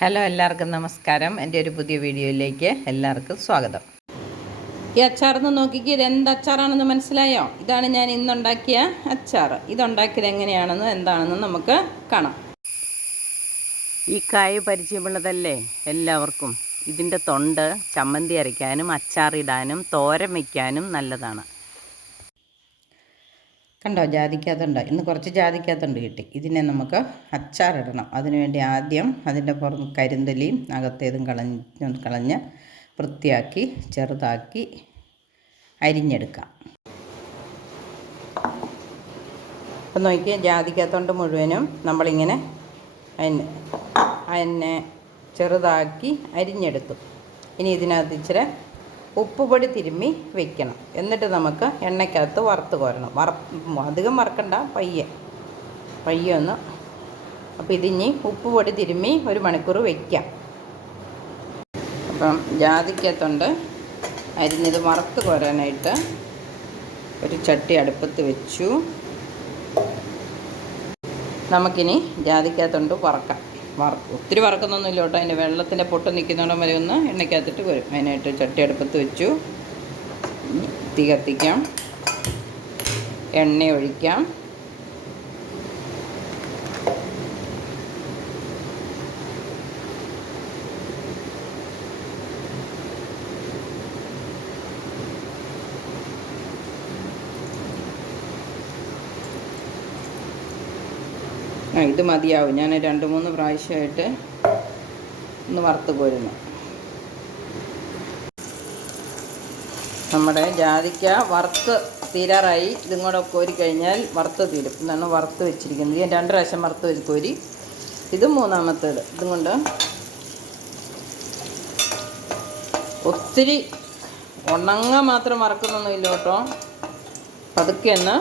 Hello എല്ലാവർക്കും നമസ്കാരം. എന്റെ ഒരു പുതിയ വീഡിയോയിലേക്ക് എല്ലാവർക്കും സ്വാഗതം. ഈ അച്ചാറെന്ന് നോക്കിക്ക് ഇത് എന്ത് അച്ചാറാണെന്ന് മനസ്സിലായോ? ഇതാണ് ഞാൻ ഇന്നുണ്ടാക്കിയ അച്ചാർ ഇതുണ്ടാക്കിയത് എങ്ങനെയാണെന്ന് എന്താണെന്ന് നമുക്ക് കാണാം. ഈ കായ് പരിചയമുള്ളതല്ലേ എല്ലാവർക്കും? ഇതിന്റെ തൊണ്ട് ചമ്മന്തി അരയ്ക്കാനും അച്ചാറിടാനും തോരൻ വയ്ക്കാനും നല്ലതാണ്. കണ്ടോ? ജാതിക്കകത്തുണ്ട്. ഇന്ന് കുറച്ച് ജാതിക്കകത്തുണ്ട് കിട്ടി. ഇതിനെ നമുക്ക് അച്ചാറിടണം. അതിനുവേണ്ടി ആദ്യം അതിന്റെ പുറം കരിന്തലിയും അകത്തേതും കളഞ്ഞ് കളഞ്ഞ് വൃത്തിയാക്കി ചെറുതാക്കി അരിഞ്ഞെടുക്കാം. അപ്പം നോക്കി ജാതിക്കകത്തോണ്ട് മുഴുവനും. നമ്മളിങ്ങനെ അതിനെ അതിനെ ചെറുതാക്കി അരിഞ്ഞെടുത്തു. ഇനി ഇതിനകത്ത് ഇച്ചിരി ഉപ്പുപൊടി തിരുമ്മി വെക്കണം. എന്നിട്ട് നമുക്ക് എണ്ണയ്ക്കകത്ത് വറുത്ത് കോരണം. വറ അധികം വറക്കണ്ട പയ്യെ. പയ്യെ ഒന്ന്. അപ്പോൾ ഇതിനി ഉപ്പുപൊടി തിരുമ്മി ഒരു മണിക്കൂർ വയ്ക്കാം അപ്പം ജാതിക്കകത്തുണ്ട്. അരിഞ്ഞത് വറുത്ത് കോരാനായിട്ട് ഒരു ചട്ടി അടുപ്പത്ത് വെച്ചു. നമുക്കിനി ജാതിക്കകത്തുണ്ട് വറക്കാം. വറ ഒത്തിരി വറക്കുന്നൊന്നുമില്ല കേട്ടോ. അതിന്റെ വെള്ളത്തിന്റെ പൊട്ട് നിൽക്കുന്നിടം വരെ ഒന്ന് എണ്ണയ്ക്കകത്തിട്ട് വരും അതിനായിട്ട് ചട്ടി അടുപ്പത്ത് വെച്ചു. തീ കത്തിക്കാം. എണ്ണ ഒഴിക്കാം. ആ ഇത് മതിയാവും. ഞാൻ രണ്ട് മൂന്ന് പ്രാവശ്യമായിട്ട് ഒന്ന് വറുത്ത് പോരുന്നു നമ്മുടെ ജാതിക്ക വറുത്ത് തീരാറായി. ഇതും കൂടെ കോരി കഴിഞ്ഞാൽ വറുത്ത് തീരും. ഇതാണ് വറുത്ത് വെച്ചിരിക്കുന്നത്. ഞാൻ രണ്ട് പ്രാവശ്യം വറുത്ത് വെച്ച് കോരി. ഇത് മൂന്നാമത്തേത്. ഇതും കൊണ്ട് ഒത്തിരി ഉണങ്ങ മാത്രം വറക്കുന്നൊന്നുമില്ല കേട്ടോ. പതുക്കെ ഒന്ന്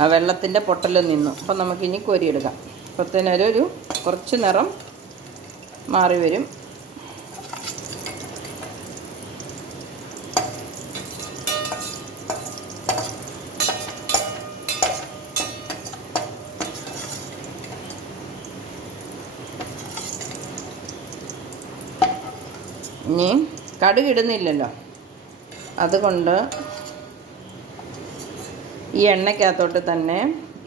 ആ വെള്ളത്തിന്റെ പൊട്ടൽ നിന്നു. അപ്പം നമുക്കിനി കോരിയെടുക്കാം. അപ്പോഴത്തേനൊരു ഒരു കുറച്ച് നിറം മാറി വരും. ഇനി കടുകിടുന്നില്ലല്ലോ അതുകൊണ്ട് ഈ എണ്ണയ്ക്കകത്തോട്ട് തന്നെ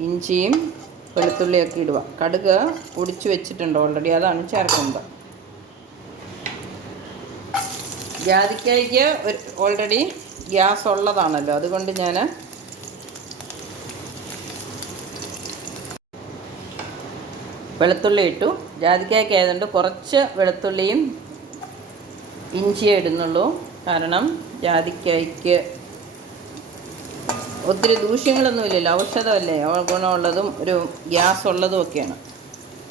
ഇഞ്ചിയും വെളുത്തുള്ളിയൊക്കെ ഇടുക. കടുക് പൊടിച്ച് വെച്ചിട്ടുണ്ട് ഓൾറെഡി അതാണ് ചേർക്കുന്നത് ജാതിക്കായ്ക്ക് ഓൾറെഡി ഗ്യാസ് ഉള്ളതാണല്ലോ. അതുകൊണ്ട് ഞാൻ വെളുത്തുള്ളി ഇട്ടു. ജാതിക്കായ്ക്ക് ആയതുകൊണ്ട് കുറച്ച് വെളുത്തുള്ളിയും ഇഞ്ചിയേ ഇടുന്നുള്ളൂ. കാരണം ജാതിക്കായ്ക്ക് ഒത്തിരി ദൂഷ്യങ്ങളൊന്നും ഇല്ലല്ലോ ഔഷധമല്ലേ ഗുണമുള്ളതും ഒരു ഗ്യാസ് ഉള്ളതും ഒക്കെയാണ്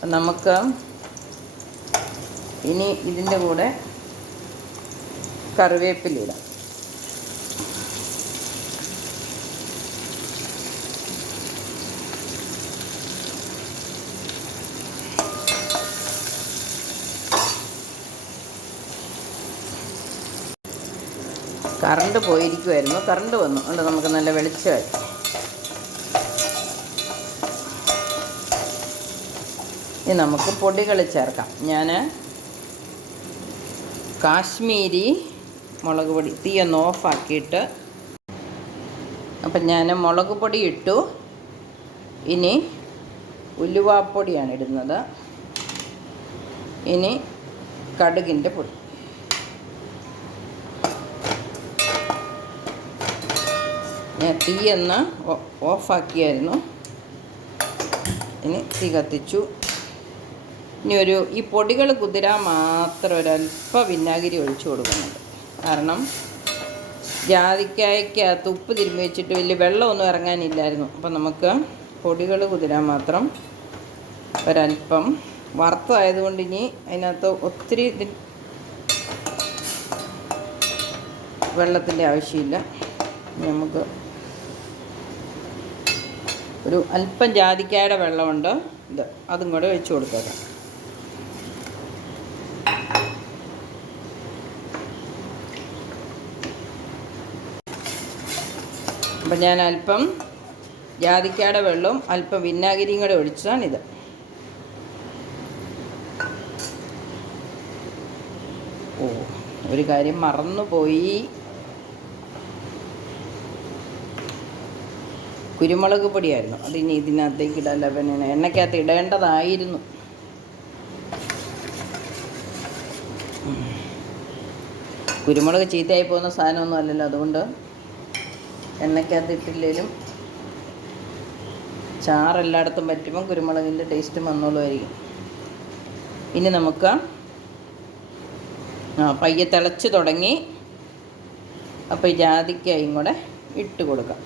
നമുക്ക് ഇനി ഇതിന്റെ കൂടെ കറിവേപ്പിലിടാം കറണ്ട് പോയിരിക്കുമായിരുന്നു കറണ്ട് വന്നു. അതുകൊണ്ട് നമുക്ക് നല്ല വെളിച്ചമായി. ഇനി നമുക്ക് പൊടികൾ ചേർക്കാം. ഞാൻ കാശ്മീരി മുളക് പൊടി തീ ഒന്ന് ഓഫാക്കിയിട്ട് അപ്പം ഞാൻ മുളക് പൊടി ഇട്ടു. ഇനി ഉലുവാപ്പൊടിയാണ് ഇടുന്നത്. ഇനി കടുകിന്റെ പൊടി. ഞാൻ തീ തീയൊന്ന് ഓഫാക്കിയായിരുന്നു. ഇനി തീ കത്തിച്ചു. ഇനി ഒരു ഈ പൊടികൾ കുതിരാൻ മാത്രം ഒരല്പ വിനാഗിരി ഒഴിച്ചു കൊടുക്കുന്നുണ്ട്. കാരണം ജാതിക്കായ്ക്കകത്ത് ഉപ്പ് തിരുമ്പി വെച്ചിട്ട് വലിയ വെള്ളമൊന്നും ഇറങ്ങാനില്ലായിരുന്നു. അപ്പം നമുക്ക് പൊടികൾ കുതിരാൻ മാത്രം ഒരല്പം വറുത്തതായതുകൊണ്ട് ഇനി അതിനകത്ത് ഒത്തിരി വെള്ളത്തിന്റെ ആവശ്യമില്ല. നമുക്ക് ഒരു അല്പം ജാതിക്കായുടെ വെള്ളമുണ്ട്. ഇത് അതും കൂടെ ഒഴിച്ചു കൊടുത്തേക്കാം. അപ്പം ഞാൻ അല്പം ജാതിക്കായുടെ വെള്ളവും അല്പം വിന്നാഗിരിയും കൂടെ ഒഴിച്ചതാണിത് ഓ ഒരു കാര്യം മറന്നുപോയി. കുരുമുളക് പൊടിയായിരുന്നു. അത് ഇനി ഇതിനകത്തേക്ക് ഇടാൻ പിന്നെ എണ്ണയ്ക്കകത്ത് ഇടേണ്ടതായിരുന്നു. കുരുമുളക് ചീത്തയായി പോകുന്ന സാധനമൊന്നും അല്ലല്ലോ അതുകൊണ്ട് എണ്ണയ്ക്കകത്ത് ഇട്ടില്ലേലും ചാറെല്ലായിടത്തും പറ്റുമ്പം കുരുമുളകിന്റെ ടേസ്റ്റ് വന്നോളുമായിരിക്കും. ഇനി നമുക്ക് ആ പയ്യെ തിളച്ച് തുടങ്ങി അപ്പോൾ ഈ ജാതിക്കായും കൂടെ ഇട്ട് കൊടുക്കാം.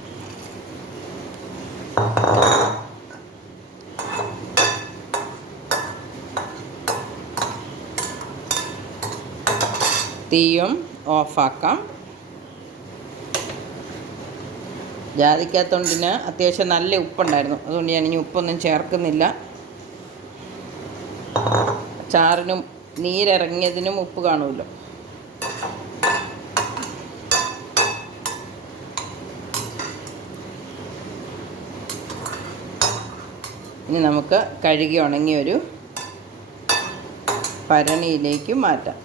തീയും ഓഫാക്കാം. ജാതിക്കകത്തോണ്ടിന് അത്യാവശ്യം നല്ല ഉപ്പുണ്ടായിരുന്നു. അതുകൊണ്ട് ഞാൻ ഇനി ഉപ്പൊന്നും ചേർക്കുന്നില്ല. ചാറിനും നീരിറങ്ങിയതിനും ഉപ്പ് കാണുമല്ലോ. ഇനി നമുക്ക് കഴുകി ഉണങ്ങിയ ഒരു പരണിയിലേക്ക് മാറ്റാം.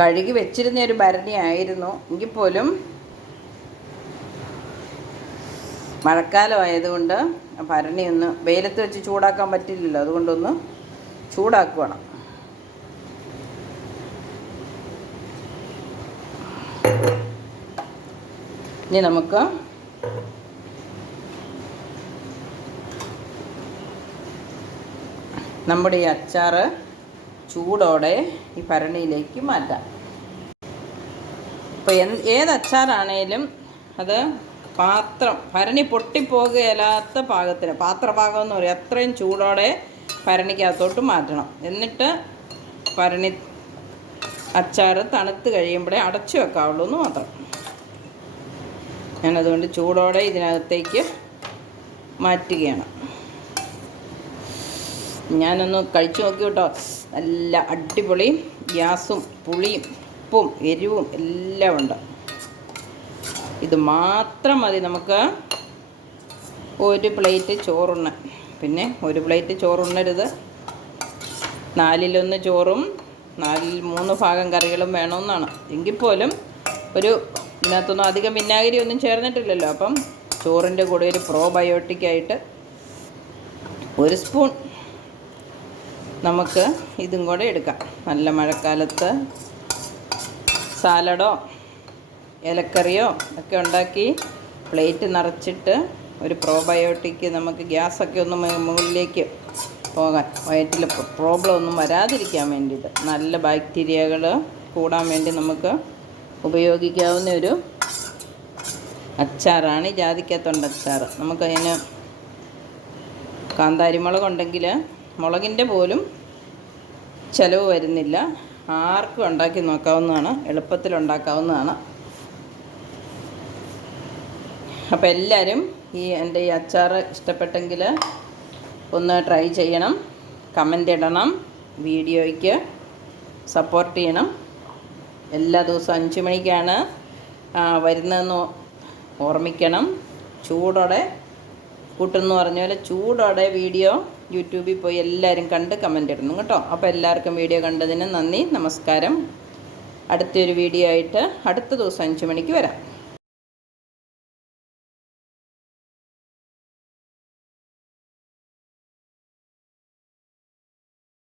കഴുകി വെച്ചിരുന്ന ഒരു ഭരണിയായിരുന്നു എങ്കിൽ പോലും മഴക്കാലമായതുകൊണ്ട് ഒന്ന് വെയിലത്ത് വെച്ച് ചൂടാക്കാൻ പറ്റില്ലല്ലോ. അതുകൊണ്ടൊന്ന് ചൂടാക്കുവാണ്. ഇനി നമുക്ക് നമ്മുടെ ഈ അച്ചാറ് ചൂടോടെ ഈ ഭരണിയിലേക്ക് മാറ്റാം. ഇപ്പോൾ എന്ത് ഏത് അച്ചാറാണേലും അത് പാത്രം ഭരണി പൊട്ടിപ്പോകുകയല്ലാത്ത പാകത്തിന് പാത്രഭാഗം എന്ന് പറയും. അത്രയും ചൂടോടെ ഭരണിക്കകത്തോട്ട് മാറ്റണം. എന്നിട്ട് ഭരണി അച്ചാറ് തണുത്ത് കഴിയുമ്പോഴേ അടച്ചു വെക്കാവുള്ളൂ എന്ന് മാത്രം. ഞാനതുകൊണ്ട് ചൂടോടെ ഇതിനകത്തേക്ക് മാറ്റുകയാണ്. ഞാനൊന്ന് കഴിച്ചു നോക്കി കേട്ടോ. നല്ല അടിപൊളി ഗ്യാസും പുളിയും ഉപ്പും എരിവും എല്ലാം ഉണ്ട്. ഇത് മാത്രം മതി നമുക്ക് ഒരു പ്ലേറ്റ് ചോറുണ്ണ പിന്നെ ഒരു പ്ലേറ്റ് ചോറുണ്ണരുത്. നാലിലൊന്ന് ചോറും നാലിൽ മൂന്ന് ഭാഗം കറികളും വേണമെന്നാണ്. എങ്കിൽ പോലും ഒരു ഇതിനകത്തൊന്നും അധികം വിനാഗിരി ഒന്നും ചേർന്നിട്ടില്ലല്ലോ. അപ്പം ചോറിന്റെ കൂടെ ഒരു പ്രോബയോട്ടിക്കായിട്ട് ഒരു സ്പൂൺ നമുക്ക് ഇതും കൂടെ എടുക്കാം. നല്ല മഴക്കാലത്ത് സാലഡോ ഇലക്കറിയോ ഒക്കെ ഉണ്ടാക്കി പ്ലേറ്റ് നിറച്ചിട്ട് ഒരു പ്രോബയോട്ടിക്ക് നമുക്ക് ഗ്യാസൊക്കെ ഒന്ന് മുകളിലേക്ക് പോകാൻ വയറ്റിൽ പ്രോബ്ലം ഒന്നും വരാതിരിക്കാൻ വേണ്ടിയിട്ട് നല്ല ബാക്ടീരിയകൾ കൂടാൻ വേണ്ടി നമുക്ക് ഉപയോഗിക്കാവുന്ന ഒരു അച്ചാറാണ്. ഈ ജാതിക്കത്തുണ്ട് അച്ചാർ നമുക്കതിന് കാന്താരിമുളക് ഉണ്ടെങ്കിൽ മുളകിന്റെ പോലും ചിലവ് വരുന്നില്ല. ആർക്കും ഉണ്ടാക്കി നോക്കാവുന്നതാണ്. എളുപ്പത്തിൽ ഉണ്ടാക്കാവുന്നതാണ്. അപ്പോൾ എല്ലാവരും ഈ എന്റെ ഈ അച്ചാർ ഇഷ്ടപ്പെട്ടെങ്കിൽ ഒന്ന് ട്രൈ ചെയ്യണം. കമന്റ് ഇടണം. വീഡിയോയ്ക്ക് സപ്പോർട്ട് ചെയ്യണം. എല്ലാ ദിവസവും അഞ്ച് മണിക്കാണ് വരുന്നതെന്ന് ഓർമ്മിക്കണം. ചൂടോടെ കൂട്ടെന്ന് പറഞ്ഞ പോലെ ചൂടോടെ വീഡിയോ യൂട്യൂബിൽ പോയി എല്ലാവരും കണ്ട് കമന്റ് ഇടണം കേട്ടോ. അപ്പോൾ എല്ലാവർക്കും വീഡിയോ കണ്ടതിന് നന്ദി നമസ്കാരം. അടുത്തൊരു വീഡിയോ ആയിട്ട് അടുത്ത ദിവസം അഞ്ച് മണിക്ക് വരാം.